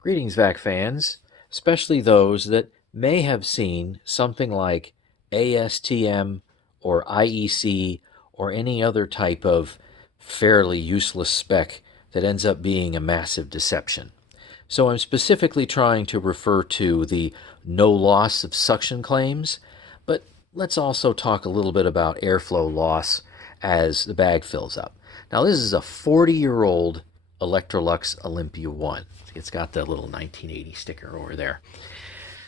Greetings, VAC fans, especially those that may have seen something like ASTM or IEC or any other type of fairly useless spec that ends up being a massive deception. So I'm specifically trying to refer to the no loss of suction claims, but let's also talk a little bit about airflow loss as the bag fills up. Now, this is a 40-year-old Electrolux Olympia 1. It's got the little 1980 sticker over there.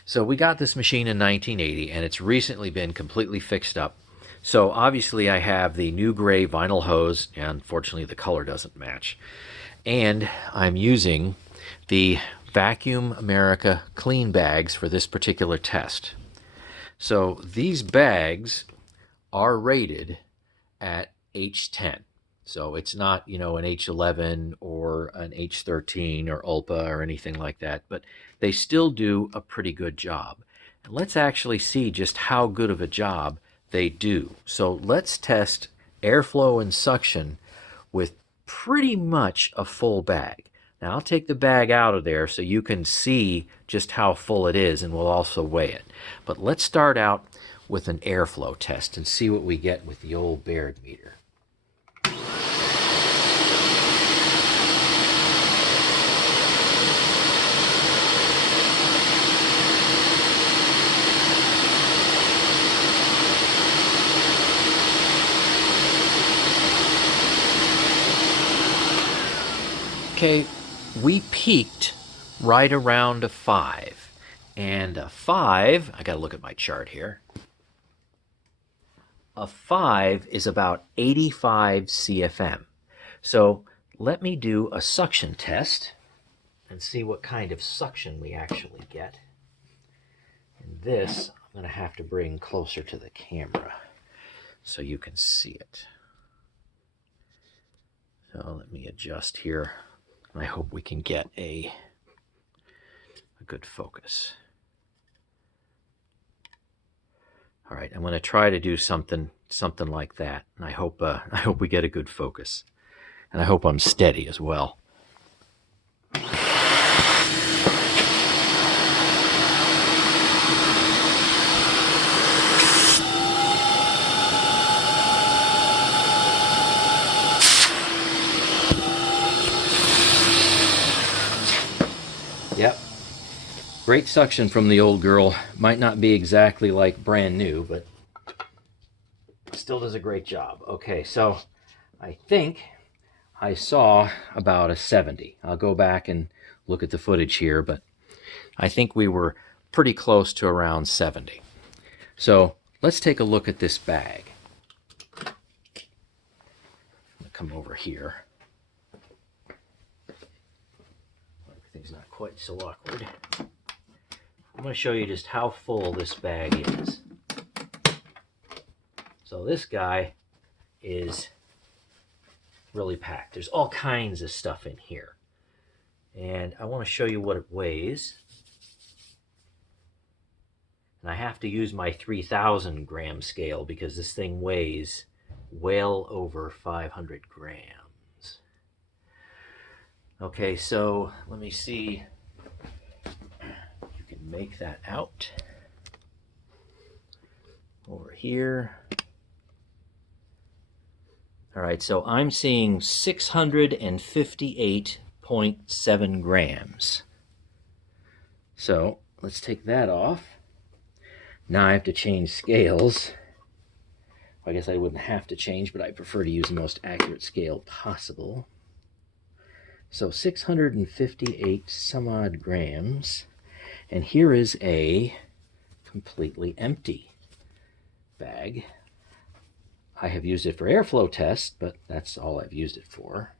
So we got this machine in 1980, and it's recently been completely fixed up. So obviously I have the new gray vinyl hose, and unfortunately the color doesn't match. And I'm using the Vacuum America clean bags for this particular test. So these bags are rated at H10. So it's not, an H11 or an H13 or Ulpa or anything like that, but they still do a pretty good job. And let's actually see just how good of a job they do. So let's test airflow and suction with pretty much a full bag. Now I'll take the bag out of there so you can see just how full it is, and we'll also weigh it. But let's start out with an airflow test and see what we get with the old Baird meter. Okay, we peaked right around a 5. And a 5, I gotta look at my chart here. A 5 is about 85 CFM. So let me do a suction test and see what kind of suction we actually get. And this, I'm gonna have to bring closer to the camera so you can see it. So let me adjust here. I hope we can get a good focus. All right, I'm going to try to do something like that, and I hope we get a good focus, and I hope I'm steady as well. Yep. Great suction from the old girl. Might not be exactly like brand new, but still does a great job. Okay, so I think I saw about a 70. I'll go back and look at the footage here, but I think we were pretty close to around 70. So let's take a look at this bag. I'm going to come over here. Everything's not quite so awkward. I'm going to show you just how full this bag is. So this guy is really packed. There's all kinds of stuff in here. And I want to show you what it weighs. And I have to use my 3,000 gram scale because this thing weighs well over 500 grams. Okay, so let me see if you can make that out. Over here. All right, so I'm seeing 658.7 grams. So let's take that off. Now I have to change scales. I guess I wouldn't have to change, but I prefer to use the most accurate scale possible. So 658 some odd grams. And here is a completely empty bag. I have used it for airflow tests, but that's all I've used it for.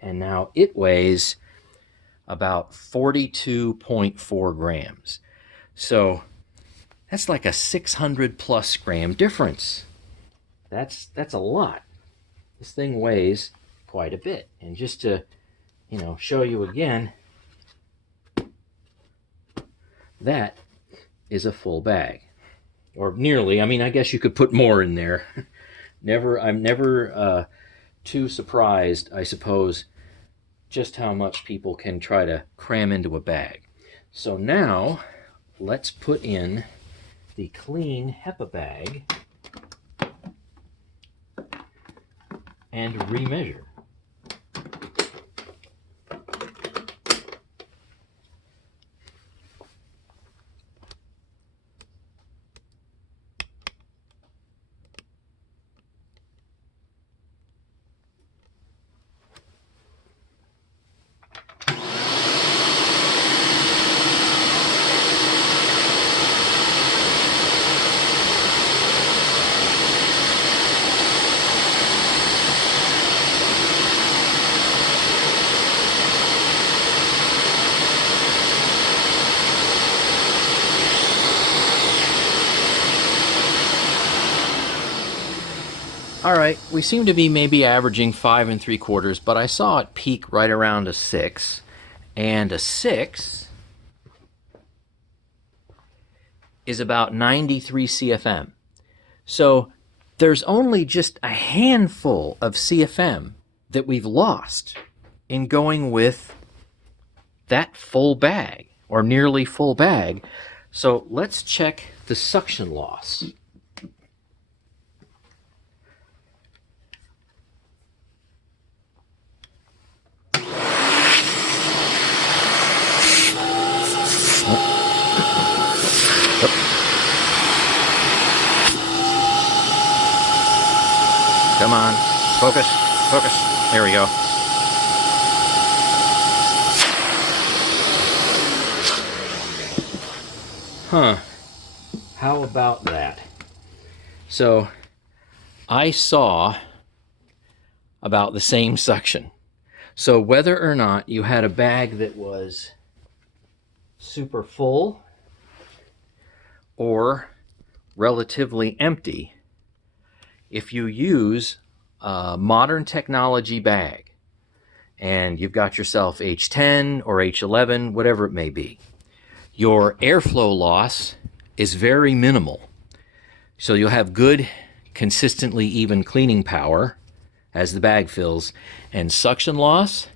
And now it weighs about 42.4 grams. So that's like a 600 plus gram difference. That's a lot. This thing weighs quite a bit. And just to, show you again, that is a full bag. Or nearly. I mean, I guess you could put more in there. I'm never too surprised, I suppose, just how much people can try to cram into a bag. So now let's put in the clean HEPA bag and remeasure. All right, we seem to be maybe averaging 5 3/4, but I saw it peak right around a 6, and a 6 is about 93 CFM. So there's only just a handful of CFM that we've lost in going with that full bag, or nearly full bag. So let's check the suction loss. Come on, focus, focus. There we go. Huh, how about that? So I saw about the same suction. So whether or not you had a bag that was super full or relatively empty, if you use a modern technology bag and you've got yourself H10 or H11, whatever it may be, your airflow loss is very minimal. So you'll have good, consistently even cleaning power as the bag fills. And suction loss,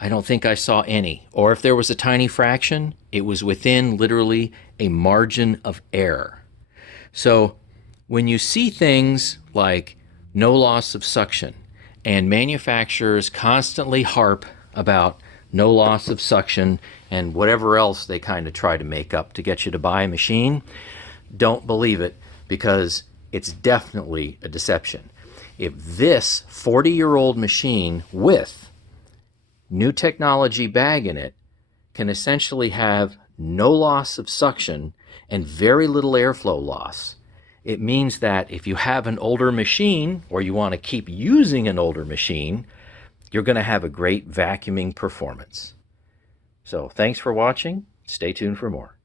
I don't think I saw any. Or if there was a tiny fraction, it was within literally a margin of error. So when you see things like no loss of suction, and manufacturers constantly harp about no loss of suction and whatever else they kind of try to make up to get you to buy a machine, don't believe it, because it's definitely a deception. If this 40-year-old machine with new technology bag in it can essentially have no loss of suction and very little airflow loss, it means that if you have an older machine, or you want to keep using an older machine, you're going to have a great vacuuming performance. So thanks for watching. Stay tuned for more.